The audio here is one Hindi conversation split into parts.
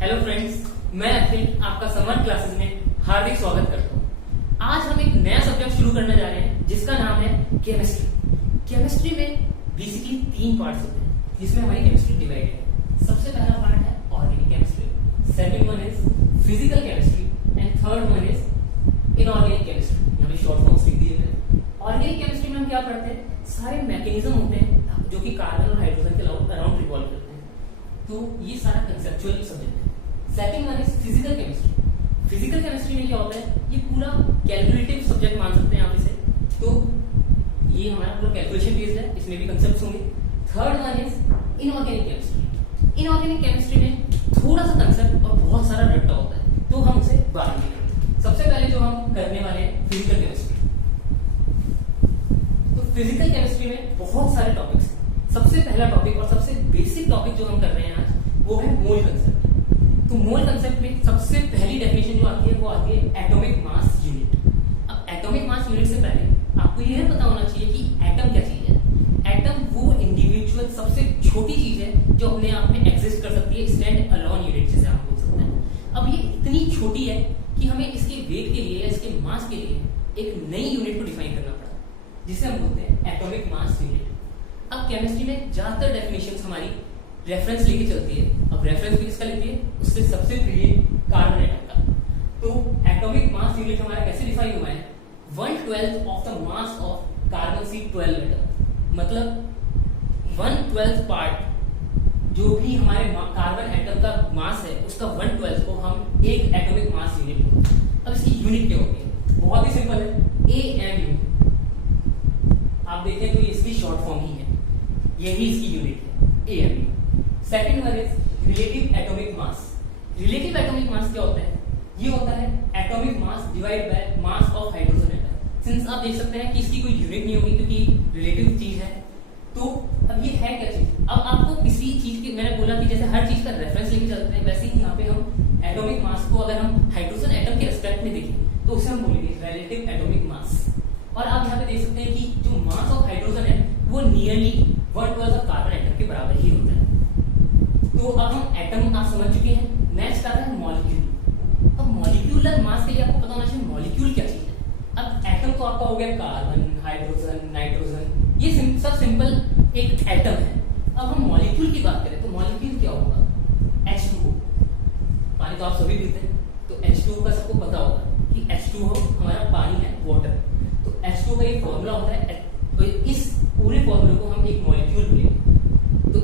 हेलो फ्रेंड्स, मैं अखिल आपका समर क्लासेस में हार्दिक स्वागत करता हूँ। आज हम एक नया सब्जेक्ट शुरू करने जा रहे हैं जिसका नाम है केमिस्ट्री। केमिस्ट्री में बेसिकली 3 पार्ट्स होते हैं जिसमें हमारी केमिस्ट्री डिवाइड है। सबसे पहला पार्ट है organic chemistry, second one is physical chemistry and third one is inorganic chemistry. यहाँ पे शॉर्ट फॉर्म्स लिख दिए हैं। ऑर्गेनिक केमिस्ट्री में हम क्या पढ़ते हैं, सारे मैकेनिज्म होते हैं जो कि कार्बन और हाइड्रोजन के अराउंड रिवॉल्व करते हैं। तो ये सारा कंसेप्चुअल सब्जेक्ट है। Second one is physical chemistry. Physical chemistry में क्या होता है, ये पूरा कैलकुलेटिव सब्जेक्ट मान सकते हैं आप इसे। तो ये हमारा पूरा कैलकुलेशन बेस्ड है, इसमें भी कंसेप्ट्स होंगे। Third one is inorganic chemistry. Inorganic chemistry में थोड़ा सा कंसेप्ट और बहुत सारा रट्टा होता है, तो हम उसे बाद में करेंगे। सबसे पहले जो हम करने वाले हैं फिजिकल केमिस्ट्री। तो फिजिकल केमिस्ट्री में बहुत सारे टॉपिक्स हैं। सबसे पहला टॉपिक और सबसे बेसिक टॉपिक जो हम कर रहे हैं आज वो है मोल कंसेप्ट। तो मोल कंसेप्ट में सबसे पहली डेफिनेशन जो आती है वो आती है एटॉमिक मास यूनिट। अब एटॉमिक मास यूनिट से पहले आपको यह पता होना चाहिए कि एटम क्या चीज है। एटम वो इंडिविजुअल सबसे छोटी चीज है जो अपने आप में एग्जिस्ट कर सकती है, स्टैंड अलोन यूनिट जिसे आप बोल सकते हैं। अब ये इतनी छोटी है कि हमें इसके वेट के लिए या इसके मास के लिए एक नई यूनिट को डिफाइन करना पड़ा, जिसे हम बोलते हैं एटॉमिक मास यूनिट। अब केमिस्ट्री में ज्यादातर डेफिनेशंस हमारी रेफरेंस लेके चलती है। अब रेफरेंस भी किसका लेती है, उससे सबसे पहले कार्बन एटम का। तो एटॉमिक मास यूनिट हमारा कैसे डिफाइन हुआ है, 1/12 of the mass of carbon C12 atom. मतलब 1/12 पार्ट जो भी हमारे कार्बन एटम का मास है उसका 1/12 को हम एक एटॉमिक मास यूनिट बोलते हैं। अब इसकी यूनिट क्या होती है, बहुत ही सिंपल है, AMU। आप देखें तो ये इसकी शॉर्ट फॉर्म ही है, यही इसकी यूनिट है, AMU। Second one is relative atomic mass. Relative atomic mass क्या होता है, ये होता है atomic mass divide by mass of hydrogen atom. Since आप देख सकते हैं कि इसकी कोई यूनिट नहीं होगी क्योंकि रिलेटिव चीज है। तो अब ये है क्या चीज, अब आपको किसी चीज की, मैंने बोला कि जैसे हर चीज का रेफरेंस लेके चलते हैं, वैसे ही यहाँ पे हम एटॉमिक मास को अगर हम हाइड्रोजन एटम के रिस्पेक्ट में देखें तो उसे हम बोलेंगे रिलेटिव एटॉमिक मास। और आप यहाँ पे देख सकते हैं कि जो मास ऑफ हाइड्रोजन है वो नियरली 1/12 ऑफ कार्बन एटम के बराबर ही होता है। तो अब हम एटम आप समझ चुके हैं, नेक्स्ट आता है मॉलिक्यूल। अब मॉलिक्यूलर मास के लिए आपको पता होना चाहिए मॉलिक्यूल क्या चीज है। अब एटम तो आपका हो गया कार्बन, हाइड्रोजन, नाइट्रोजन, ये सब सिंपल एक एटम है। अब हम मॉलिक्यूल की बात करें तो मॉलिक्यूल क्या होगा, H2O। पानी तो आप सभी पीते हैं, तो H2O का सबको पता होगा कि H2O हमारा पानी है, वाटर। तो H2O का एक फॉर्मूला होता है, तो इस पूरे फॉर्मूले को हम एक मॉलिक्यूल बोलेंगे। तो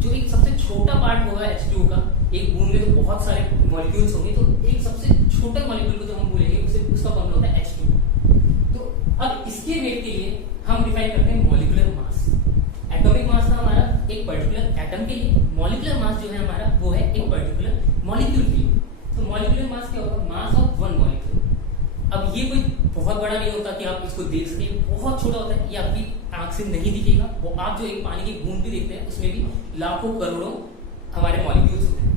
जो एक सबसे छोटा पार्ट होगा H2O का, एक बूंद में तो बहुत सारे मॉलिक्यूल्स होंगे, तो एक सबसे छोटा मॉलिक्यूल को जो हम बोलेंगे उसका फॉर्मूला होता है H2O। तो अब इसके वेट के लिए हम डिफाइन करते हैं मॉलिक्यूलर मास। एटॉमिक मास था हमारा एक पर्टिकुलर एटम के लिए, मॉलिक्यूलर मास जो है हमारा वो है एक पर्टिकुलर मॉलिक्यूल के लिए। तो मॉलिक्यूलर मास क्या होगा, मास ऑफ वन मॉलिक्यूल। अब ये कोई बहुत बड़ा नहीं होता कि आप इसको देख सकें, बहुत छोटा होता है, ये आपकी आंख से नहीं दिखेगा। वो आप जो एक पानी की बूंद भी देखते हैं उसमें भी लाखों करोड़ों हमारे मॉलिक्यूल्स होते हैं।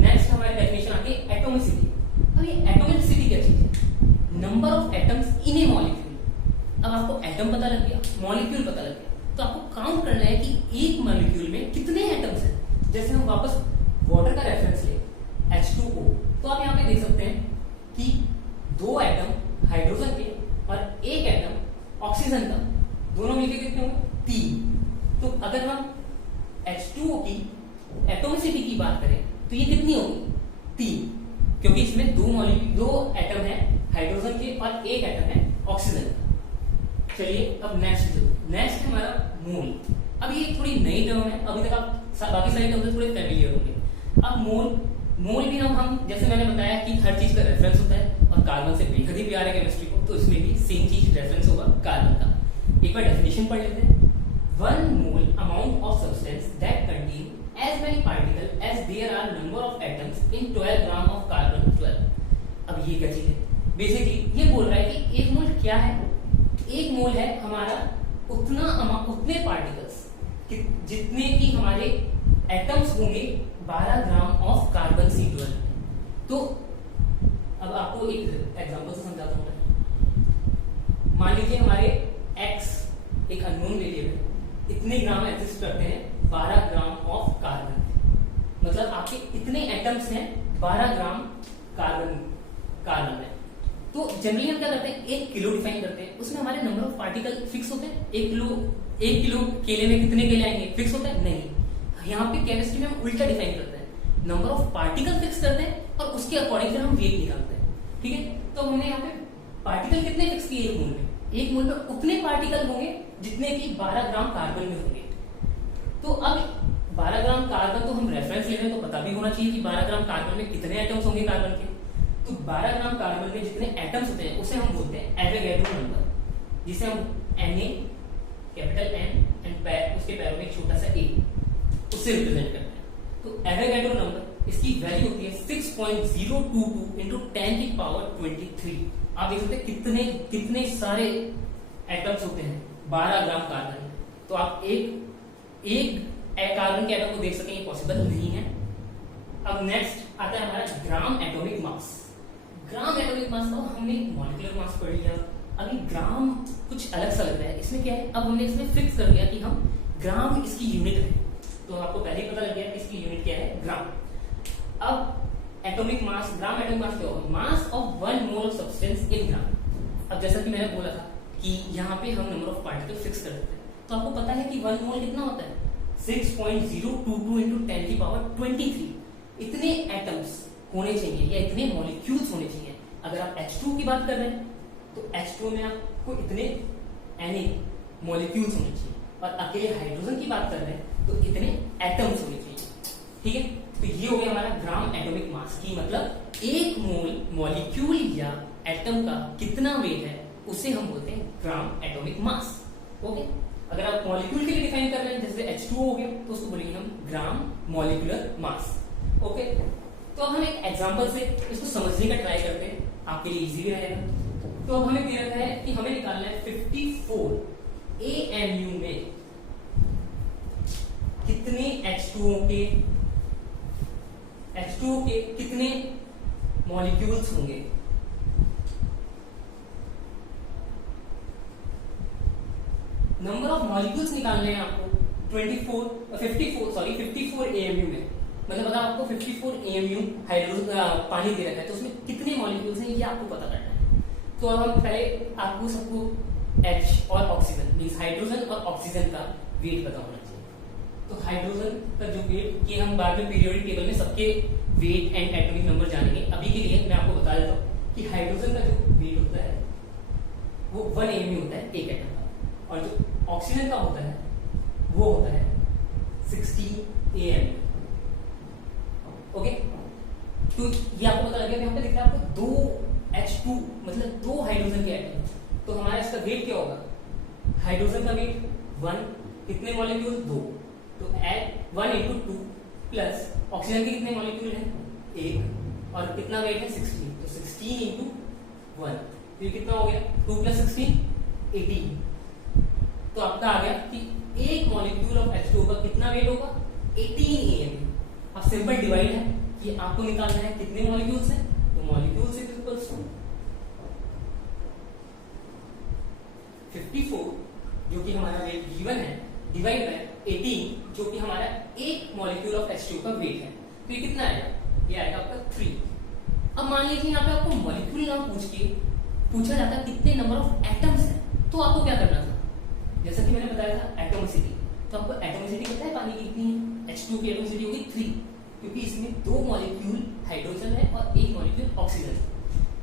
नेक्स्ट हमारी डेफिनेशन आती है एटॉमिसिटी। अब ये एटॉमिसिटी क्या चीज है, number of atoms in A molecule. अब आपको एटम पता लग गया, मॉलिक्यूल पता लग गया, तो आपको काउंट करना है कि एक मॉलिक्यूल में कितने एटम्स हैं। जैसे हम वापस वाटर का रेफरेंस ले, H2O, तो आप यहाँ पे देख सकते हैं कि 2 एटम हाइड्रोजन के और 1 एटम ऑक्सीजन का, दोनों मिलकर कितने होंगे, 3। तो अगर हम H2O की एटॉमिसिटी की बात करें तो ये कितनी होगी, 3, क्योंकि इसमें 2 एटम है हाइड्रोजन के और 1 एटम है ऑक्सीजन का। चलिए अब नेक्स्ट हमारा मोल। अब ये थोड़ी नई टर्म है, अभी तक आप बाकी सारे टर्म से थोड़े फैमिलियर होंगे। अब मोल भी हम जैसे मैंने बताया कि हर चीज का रेफरेंस होता है और कार्बन से बेहद ही प्यार है केमिस्ट्री को, तो इसमें भी सेम चीज रेफरेंस होगा कार्बन का। एक बार डेफिनेशन पढ़ लेते हैं। 1 mole amount of substance that contain as many particles as there are number of atoms in 12 gram of carbon 12। अब ये क्या चीज है, बेसिकली ये बोल रहा है कि एक मोल क्या है, एक मोल है हमारा उतने पार्टिकल्स जितने की हमारे एटम्स होंगे 12 ग्राम ऑफ कार्बन C12। तो अब आपको एक एग्जांपल से समझाता हूं मैं। मान लीजिए हमारे x एक अननोन वेरिएबल इतने ग्राम एग्जिस्ट करते हैं 12 ग्राम ऑफ कार्बन। मतलब आपके इतने एटम्स हैं 12 ग्राम कार्बन में। तो जनरली हम क्या करते हैं, 1 किलो डिफाइन करते हैं, उसमें हमारे नंबर ऑफ पार्टिकल फिक्स होते हैं। 1 किलो केले में कितने केले आएंगे फिक्स होता है? नहीं। यहाँ पे केमिस्ट्री में हम उल्टा डिफाइन करते हैं, नंबर ऑफ पार्टिकल फिक्स करते हैं और उसके अकॉर्डिंग फिर हम वेट निकालते हैं। ठीक है, तो हमने यहाँ पे पार्टिकल कितने फिक्स किए एक मोल में? एक मोल में उतने पार्टिकल होंगे जितने की 12 ग्राम कार्बन में होंगे। तो अब 12 ग्राम कार्बन तो हम रेफरेंस ले रहे हैं, तो पता भी होना चाहिए कि 12 ग्राम कार्बन में कितने एटम्स होंगे कार्बन के। तो 12 ग्राम कार्बन में जितने एटम्स होते हैं उसे हम बोलते हैं एवोगैड्रो नंबर, जिसे हम Na कैपिटल N एंड उसके पैरों में एक छोटा सा a उससे रिप्रेजेंट करते हैं। तो एवोगैड्रो नंबर, इसकी वैल्यू होती है 6.022 इंटू 10 की पावर 23। आप देख सकते हैं कितने सारे एटम्स होते हैं 12 ग्राम कार्बन। तो आप एक कार्बन के एटम को देख सकें, ये पॉसिबल नहीं है। अब नेक्स्ट आता है हमारा gram atomic mass. Gram atomic mass को हमने मॉलिक्यूलर मास पढ़ लिया, अभी ग्राम कुछ अलग सा लग रहा है। इसमें क्या है, अब हमने इसमें फिक्स कर दिया कि हम ग्राम इसकी यूनिट है। तो आपको पहले ही पता लग गया कि इसकी यूनिट क्या है, ग्राम। अब atomic mass, gram atomic mass क्या होगा, mass of 1 mole of substance in gram. अब जैसा कि मैंने बोला था कि यहाँ पे हम नंबर ऑफ पार्टिकल फिक्स कर देते हैं, तो आपको पता है कि 1 मोल कितना होता है, 6.022 इंटू 10 की पावर 23। इतने एटम्स होने चाहिए या इतने मॉलिक्यूल्स होने चाहिए। अगर आप H2 की बात कर रहे हैं तो H2 में आपको इतने Na मॉलिक्यूल्स होने चाहिए, और अकेले हाइड्रोजन की बात कर रहे हैं तो इतने एटम्स होने चाहिए। ठीक है, तो ये हो गया हमारा ग्राम एटॉमिक मास की, मतलब एक मोल मॉलिक्यूल या एटम का कितना वेट है उसे हम बोलते हैं ग्राम एटॉमिक मास। ओके, अगर आप मॉलिक्यूल के लिए डिफाइन कर रहे हैं जैसे H2 हो गया तो उसको बोलेंगे हम ग्राम मॉलिक्यूलर मास। ओके, तो अब हम एक एग्जांपल से इसको समझने का ट्राई करते हैं, आपके लिए इजी भी रहेगा। तो अब हमें दे रखा है कि हमें निकालना है 54 AMU में कितने H2O के कितने मॉलिक्यूल्स होंगे। नंबर ऑफ मॉलिक्यूल्स निकालने हैं आपको 54 AMU में, मतलब अगर आपको 54 AMU हाइड्रोजन पानी दे रखा है तो उसमें कितने मॉलिक्यूल्स हैं ये आपको पता करना है। तो अब हम पहले आपको सबको H और ऑक्सीजन मींस हाइड्रोजन और ऑक्सीजन का वेट पता होना चाहिए। तो हाइड्रोजन का जो वेट, ये हम बाद में पीरियोडिक टेबल में सबके वेट एंड एटॉमिक नंबर जानेंगे। अभी के लिए मैं आपको बता देता हूँ कि हाइड्रोजन का जो वेट होता है वो 1 AMU होता है एक एटम का, और जो ऑक्सीजन का होता है वो होता है 16 AMU। ओके, तो ये आपको पता लग गया कि यहाँ पे दिख रहा है आपको 2 H2 मतलब 2 हाइड्रोजन के एटम। तो हमारा इसका वेट क्या होगा, हाइड्रोजन का वेट 1, कितने मॉलिक्यूल 2, तो एड 1 into 2 प्लस ऑक्सीजन के कितने मॉलिक्यूल हैं 1, और कितना वेट है 16, तो 16 into 1, तो ये कितना हो गया 2 plus 16 18। तो आपका आ गया कि एक मॉलिक्यूल ऑफ H2O का कितना वेट होगा 18 AMU। अब सिंपल डिवाइड है कि आपको निकालना है कितने मॉलिक्यूल्स हैं, तो मॉलिक्यूल्स इज इक्वल्स टू 54 जो कि हमारा वेट गिवन है डिवाइड बाय 18 जो कि हमारा एक मॉलिक्यूल ऑफ H2O का वेट है। तो ये कितना आएगा, ये आएगा आपका 3। अब मान लीजिए यहाँ पे आपको मॉलिक्यूल नाम पूछा जाता है कितने नंबर ऑफ एटम्स हैं, तो आपको क्या करना था, जैसा कि मैंने बताया था एटॉमिसिटी। तो आपको एटॉमिसिटी पता है पानी की कितनी है, H2O की एटॉमिसिटी होगी 3, क्योंकि इसमें 2 मॉलिक्यूल हाइड्रोजन है और 1 मॉलिक्यूल ऑक्सीजन है।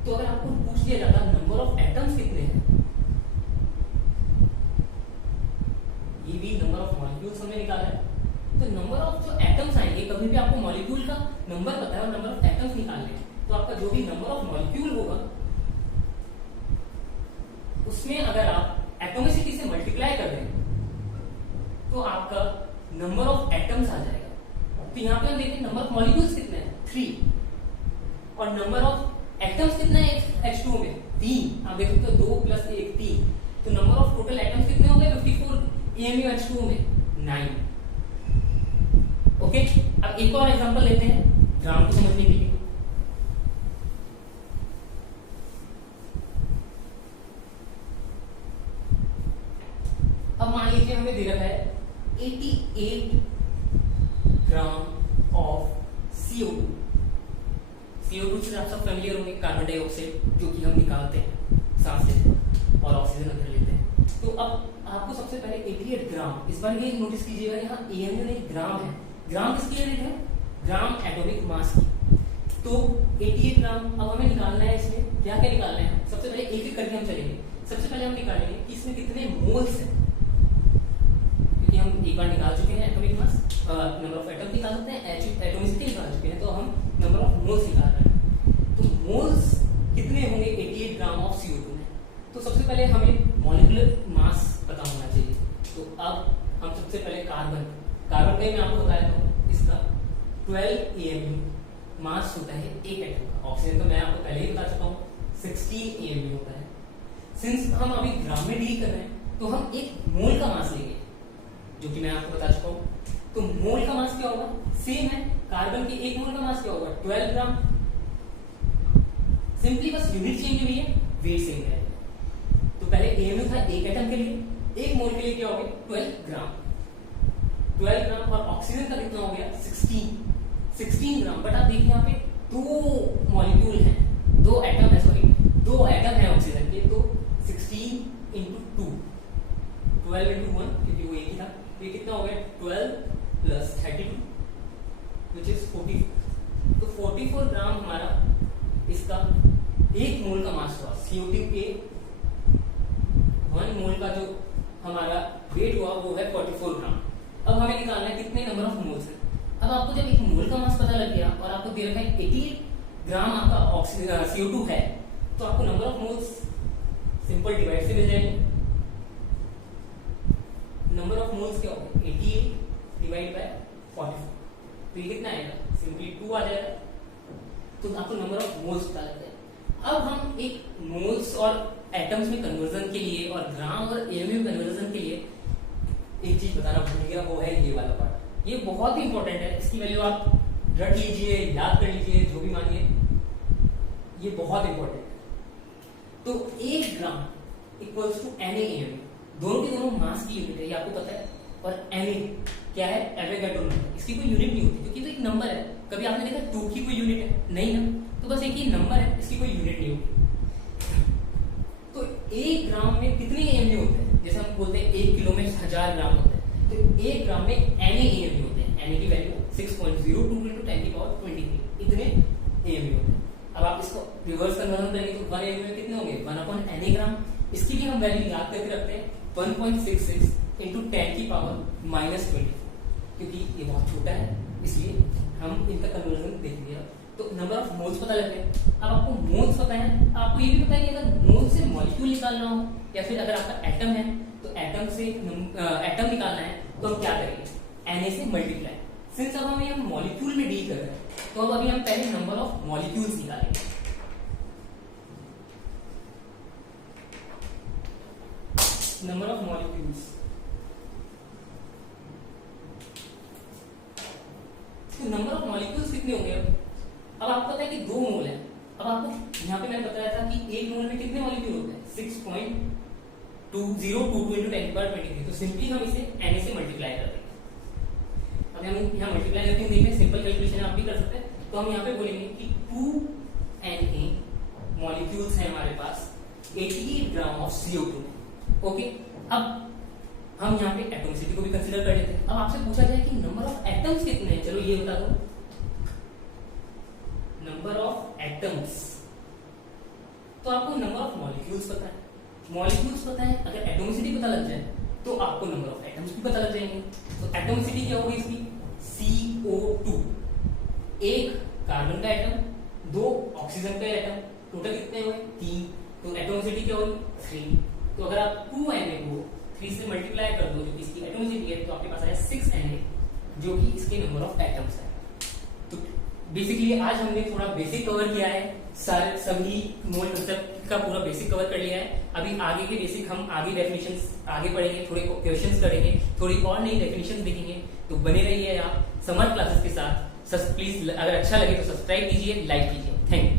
तो अगर आपको पूछ दिया जाता नंबर ऑफ एटम्स कितने हैं, ये भी नंबर ऑफ मॉलिक्यूल्स हमने निकाला है। तो नंबर ऑफ जो एटम्स आएंगे, कभी भी आपको मॉलिक्यूल का नंबर पता है और नंबर ऑफ एटम्स निकालने हैं, तो आपका जो भी नंबर ऑफ मॉलिक्यूल होगा उसमें अगर आप एटॉमिसिटी से मल्टीप्लाई कर दें तो आपका नंबर ऑफ एटम्स आ जाएगा। तो यहाँ पे हम देखें नंबर ऑफ मॉलिक्यूल्स कितने हैं 3, और नंबर ऑफ एटम्स कितने हैं H2O में 3। आप देख सकते हो 2 + 1 3, तो नंबर ऑफ टोटल एटम्स कितने हो गए 54 AMU H2O में 9। ओके, अब एक और एग्जांपल लेते हैं ग्राम को समझने के लिए। अब मान लीजिए हमें दे रखा है 88 ग्राम ऑफ CO2 से आप सब फेमिलियर होंगे, कार्बन डाइऑक्साइड जो कि हम निकालते हैं सांस लेते हैं और ऑक्सीजन अंदर लेते हैं। तो अब आपको सबसे पहले 88 ग्राम, इस बार ये नोटिस कीजिएगा यहाँ AMU नहीं ग्राम है। ग्राम किसकी यूनिट है? ग्राम एटॉमिक मास की। तो 88 ग्राम अब हमें निकालना है। इसमें क्या क्या निकालना है? सबसे पहले एक एक करके हम चलेंगे। सबसे पहले हम निकालेंगे कि इसमें कितने मोल्स हैं, क्योंकि हम एक बार निकाल चुके हैं atomic mass, number of atom निकाल सकते हैं, एटॉमिसिटी निकाल चुके हैं, तो हम नंबर ऑफ मोल्स निकाल रहे हैं। तो मोल्स कितने होंगे 88 ग्राम ऑफ CO2 में? तो सबसे पहले हमें मॉलिक्यूलर मास पता होना चाहिए। तो अब हम सबसे पहले कार्बन का मैं आपको बताया था, इसका 12 AMU मास होता है एक एटम का। ऑक्सीजन तो मैं आपको पहले ही बता चुका हूँ 16 AMU होता है। सिंस हम अभी ग्राम में डील कर रहे हैं तो हम एक मोल का मास लेंगे, जो कि मैं आपको बता चुका हूँ। तो मोल का मास क्या होगा? सेम है, कार्बन के एक मोल का मास क्या होगा? 12 ग्राम। सिंपली बस यूनिट चेंज हुई है, वेट सेम रहेगा। तो पहले AMU था एक एटम के लिए, एक मोल के लिए क्या हो गया? 12 ग्राम। 12 ग्राम और ऑक्सीजन का कितना हो गया? 16 ग्राम। बट आप देखिए यहाँ पे दो मॉलिक्यूल हैं, दो एटम है, सॉरी दो एटम है ऑक्सीजन के। तो 16 इंटू 2, 12 इंटू 1, क्योंकि वो एक ही था। तो ये कितना हो गया? 12 प्लस 32 विच इज 44। तो 44 ग्राम हमारा इसका एक मोल का मास हुआ। CO2 के 1 मोल का जो हमारा वेट हुआ वो है 44 ग्राम। अब हमें निकालना है कितने नंबर ऑफ मोल्स है। अब आपको जब एक मोल का मास पता लग गया और आपको दे रखा है 88 ग्राम आपका ऑक्सीजन CO2 है, तो आपको number of moles simple divide से मिल जाएंगे। नंबर ऑफ मोल्स क्या होगा? 88 डिवाइड बाय 44। तो ये कितना आएगा? सिंपली 2 आ जाएगा। तो आपको नंबर ऑफ मोल्स पता लग जाएगा। अब हम एक मोल्स और एटम्स में कन्वर्जन के लिए और ग्राम और AMU कन्वर्जन के लिए एक चीज बताना भूल गया, वो है ये वाला पार्ट। ये बहुत ही इंपॉर्टेंट है, इसकी वैल्यू आप रट लीजिए, याद कर लीजिए, जो भी मानिए, ये बहुत इंपॉर्टेंट है। तो 1 ग्राम इक्वल्स टू NaAMU, दोनों के दोनों मास की यूनिट है, ये आपको पता है। और Na क्या है? Avogadro number. इसकी कोई यूनिट नहीं होती, क्योंकि तो एक नंबर है। कभी आपने देखा 2 की कोई यूनिट है? नहीं ना। तो बस एक ही नंबर है, इसकी कोई यूनिट नहीं होती। तो 1 ग्राम में कितने AMU होते हैं? जैसे हम बोलते हैं 1 किलो में 1000 ग्राम होते हैं, तो 1 ग्राम में NaAMU होते हैं। Na की वैल्यू 6.02 × 10⁻23, इतने AMU होते हैं। अब आप इसको रिवर्स कन्वर्जन करेंगे तो 1 AMU में कितने होंगे? 1/Na ग्राम। इसकी भी हम वैल्यू याद करके रखते हैं 1.66 × 10⁻24, क्योंकि ये बहुत छोटा है, इसलिए हम इनका कन्वर्जन देखेंगे। तो नंबर ऑफ मोल्स पता लग गए। अब आपको मोल्स पता है, आपको ये भी पता है कि अगर मोल से मॉलिक्यूल निकालना हो, या फिर अगर आपका एटम है तो एटम से एटम निकालना है, तो हम क्या करेंगे? Na से मल्टीप्लाई। सिंस अब हम यहाँ मॉलिक्यूल में डील कर रहे हैं, तो अब अभी हम पहले नंबर ऑफ मॉलिक्यूल्स निकालेंगे। नंबर ऑफ मॉलिक्यूल्स, तो नंबर ऑफ मॉलिक्यूल्स कितने होंगे? अब आपको पता है कि 2 मोल है। अब आपको यहाँ पे मैंने बताया था कि 1 मोल में कितने मॉलिक्यूल होते हैं? 6.2022 × 10⁻23। तो सिंपली हम इसे Na से मल्टीप्लाई कर देंगे। अब हम यहाँ मल्टीप्लाई करके देख रहे हैं, सिंपल कैलकुलेशन आप भी कर सकते हैं। तो हम यहाँ पे बोलेंगे कि 2 Na मॉलिक्यूल्स हैं हमारे पास 88 ग्राम ऑफ CO2। ओके, अब हम यहाँ पे एटॉमिसिटी को भी कंसीडर कर लेते हैं। अब आपसे पूछा जाए कि नंबर ऑफ एटम्स कितने हैं, चलो ये बता दो। नंबर ऑफ एटम्स, तो आपको नंबर ऑफ मॉलिक्यूल्स पता है, मॉलिक्यूल्स पता है। अगर एटॉमिसिटी पता लग जाए तो आपको नंबर ऑफ एटम्स भी पता लग जाएंगे। तो एटॉमिसिटी क्या होगी इसकी? CO2, 1 कार्बन का एटम, 2 ऑक्सीजन का एटम, टोटल कितने हुए? 3। तो एटॉमिसिटी क्या होगी? 3। तो अगर आप 2Na को 3 से मल्टीप्लाई कर दो, जो कि इसकी एटॉमिसिटी है, तो आपके पास आया 6Na, जो कि इसके नंबर ऑफ एटम्स है। तो बेसिकली आज हमने थोड़ा बेसिक कवर किया है, सारे सभी मोल कंसेप्ट का पूरा बेसिक कवर कर लिया है। अभी आगे के बेसिक हम आगे डेफिनेशंस आगे पढ़ेंगे, थोड़े क्वेश्चंस करेंगे, थोड़ी और नई डेफिनेशंस देखेंगे। तो बने रहिए आप समर क्लासेस के साथ। प्लीज अगर अच्छा लगे तो सब्सक्राइब कीजिए, लाइक कीजिए। Thank you.